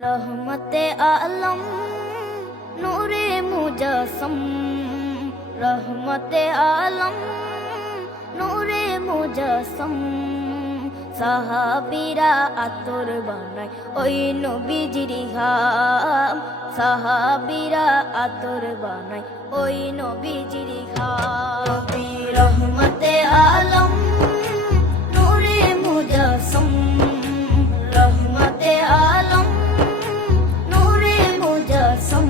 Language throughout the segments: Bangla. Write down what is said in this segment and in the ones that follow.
रहमते आलम नूरे मुजस्सम, रहमते आलम नूरे मुजस्सम। সাহাবীরা আতর বানায় ওই নবীজির ঘাম, সাহাবীরা আতর বানায় ওই নবীজির ঘাম। নবী রহমতে আলম নূরে মুজস্সম, রহমতে আলম নূরে মুজস্সম।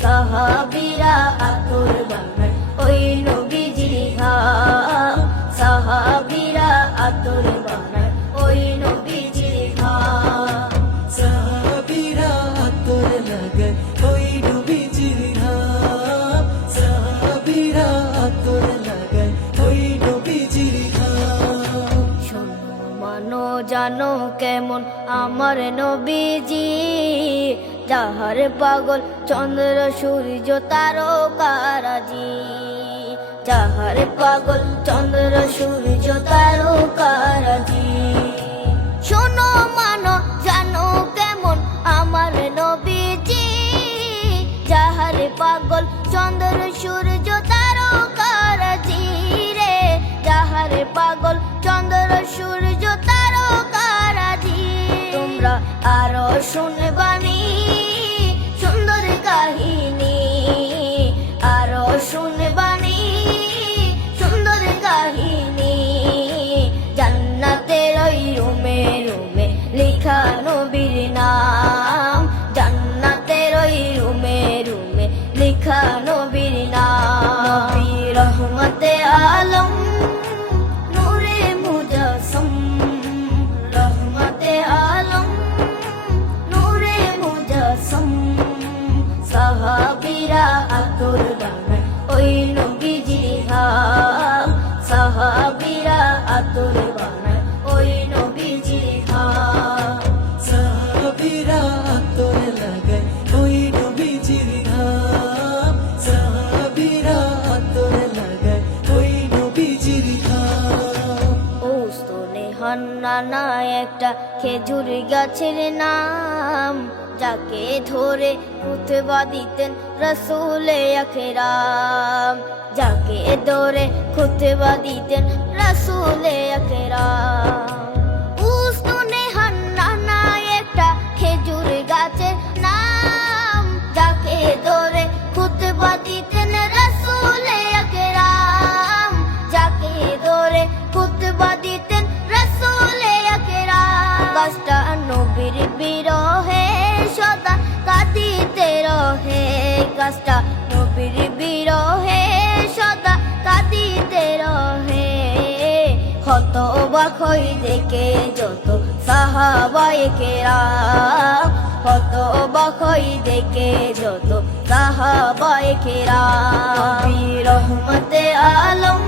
সাহাবীরা আতর বানায় ওই নবীজির ঘাম, সাহাবীরা আতর বানায় ওই নবীজির ঘাম। সাহাবীরা আতর লাগায় ওই নবীজির ঘাম, সাহাবীরা আতর লাগায় ওই নবীজির ঘাম। শোনো মানো জানো কেমন আমার নবীজি, যাহার পাগল চন্দ্র সূর্য তারকারাজি, যাহার পাগল চন্দ্র সূর্য তারকারাজি। শোনো মানো জানো কেমন আমার নবীজি, যাহার পাগল চন্দ্র সূর্য তারকারাজি রে, যাহার পাগল চন্দ্র সূর্য তারকারাজি। তোমরা আরো শুনবানি সুন্দর কাহিনী, আরো শুনবানি সুন্দর কাহিনী। জান্নাতের ওই রুমে রুমে লেখা নবীর নাম, জান্নাতের ওই রুমে রুমে লেখা নবীর নাম। নবী রহমতে আলম নূরে মুজস্সম, রহমতে আলম নূরে মুজস্সম। সাহাবীরা আতর বানায় ওই নবীজির ঘাম, সাহাবীরা আতর বানায় ওই নবীজির ঘাম। সাহাবীরা আতর লাগায় ওই নবীজির ঘাম, সাহাবীরা আতর লাগায় ওই নবীজির ঘাম। ওস্তনে হান্নানা একটা খেজুর গাছের নাম, যাকে ধরে খুতবা দিতেন রাসূলে আকরাম, যাকে ধরে খুতবা দিতেন রাসূলে আকরাম। উস্তনে হান্নানা একটা খেজুর গাছের নাম, যাকে ধরে খুতবা দিতেন রাসূলে আকরাম, যাকে ধরে খুতবা দিতেন রাসূলে আকরাম। গাছটা নবীর বিরহে সদা কাঁদিতে রহে, গাছটা নবীর বিরহে সদা কাঁদিতে রহে। হত অবাক হই দেখে যত সাহাবায়ে কেরাম, হত অবাক হই দেখে যত সাহাবায়ে কেরাম। নবী রহমতে আলম